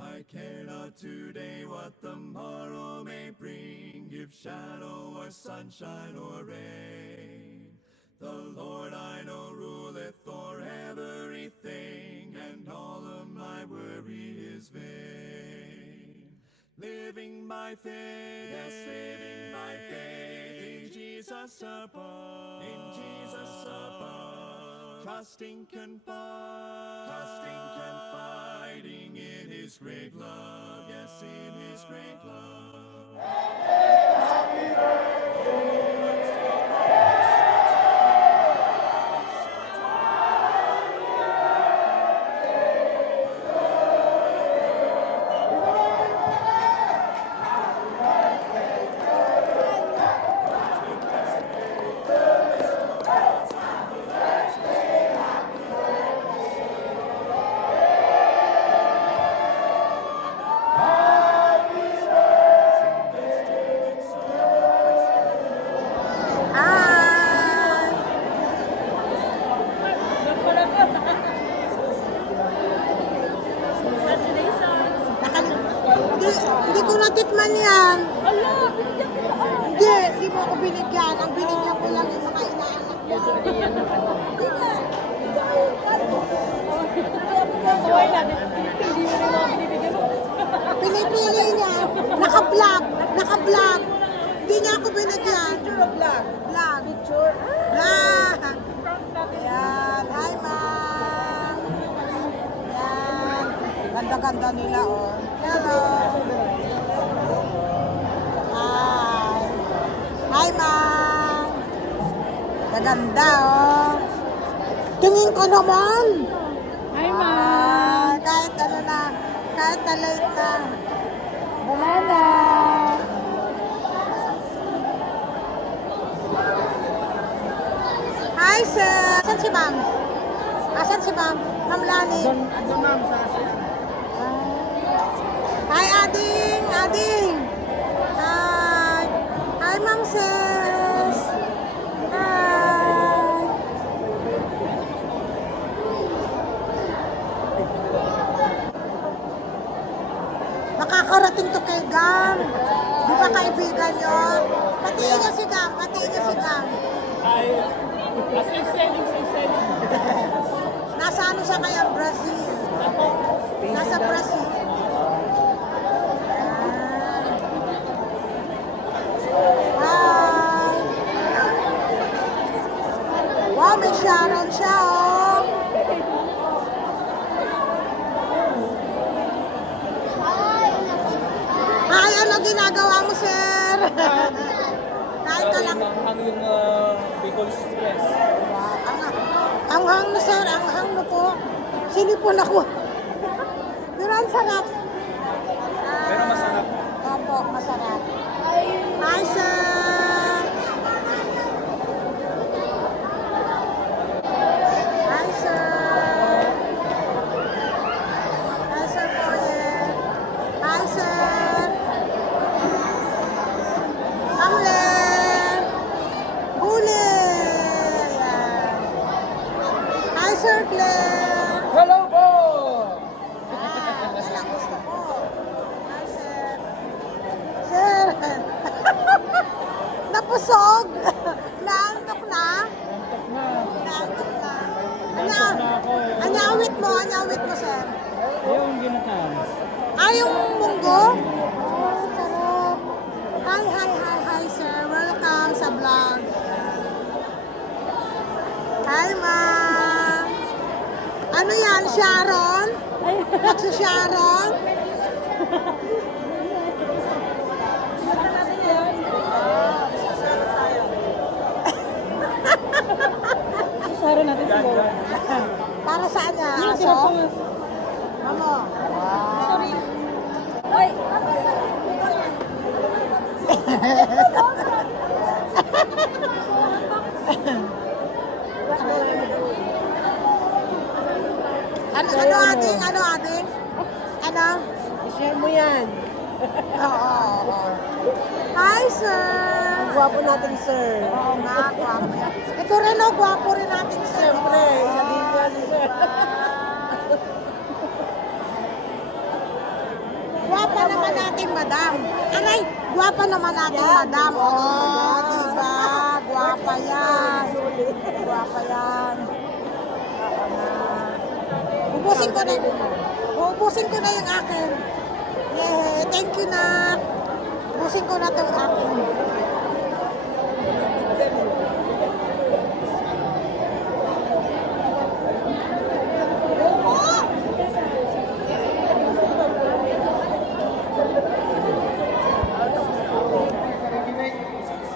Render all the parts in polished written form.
I care not today what the morrow may bring, if shadow or sunshine or rain. The Lord I know ruleth o'er everything, and all of my worry is vain. Living by faith, yes, living by faith, in Jesus above, in Jesus above. Trusting, confiding in His great love, yes, in His great love. Hindi ko natikman yan. Ala, binigyan kita. Hindi mo ako binigyan. Ang binigyan ko lang yung mga inaanak ko. Kaway natin. Hindi mo rin mga binibigyan mo. Pinipili niya. Naka-vlog. Naka-vlog. Hindi niya ako binigyan. Vlog. Vlog. Picture. Vlog. Ayan. Hi, ma'am. Ayan. Ganda-ganda nila, oh. Hello. Hi. Hi, ma'am. Gaganda, oh. Tingin ko naman. Hi, Ah, kahit ano na, kahit na late na. Wala na. Hi, sir. Asan si ma'am? Asan si ma'am? Ma'am Lani. Ando ma'am sa Hi, Ading. Ading. Hi. Hi, ma'am, sis. Hi. Makakarating to kay Gam. Di ba kaibigan nyo? Patiin niya si Gam. Patiin niya si Gam. Hi. Safe selling. Nasa ano siya kaya? Brazil. Nasa Brazil. Hi. Wow, may Sharon siya, oh. Hi, ano ginagawa mo, sir? Kahit ka lang. Ang yung Bicol Express. Ang hang na, sir. Ang hang na po. Sinipon ako. Pero ang sarap. Pero masarap. Opo, masarap. Hi, sir. Hi, sir. Hi, sir Poyer. Hi, sir. Kamlen. Huli. Ayan. Hi, Sir Claire. Hello po! Yan ang gusto ko. Hi, sir. Sir. Napusog. Naantok na. Antok na. Naantok na. Antok na ako. Anyawit mo, sir. Yung ginatan. Yung munggo? Oh, sarap. Hi, sir. Welcome sa vlog. Hi, ma'am. Ano yan, Sharon? Nagsi-Sharon? Saro natin siguro. Para saan niya? Aso? Mamo. Sorry. Ay! Ano ating? Ano? I-share mo yan. Oo. Hi, sir. Ang gwapo natin, sir. Oo nga, gwapo yan. Ito rin, oh, gwapo rin natin, sir. Siyempre, sabihin ko si sir. ating madam. Aray, gwapa naman ating madam. Oh, diba? Gwapa yan. Gwapa yan. Ubusin ko na. Ubusin ko na yung akin. Yeah, thank you na. Ubusin ko na itong akin.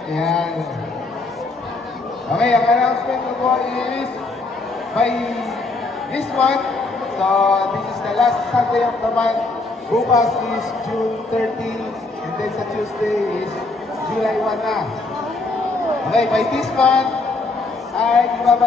Ayan. Okay, ang announcement ko po is by this month. So, this is the last Sunday of the month. Bukas is June 30, and then sa Tuesday is July 1 na. Okay, by this month, ay ibaba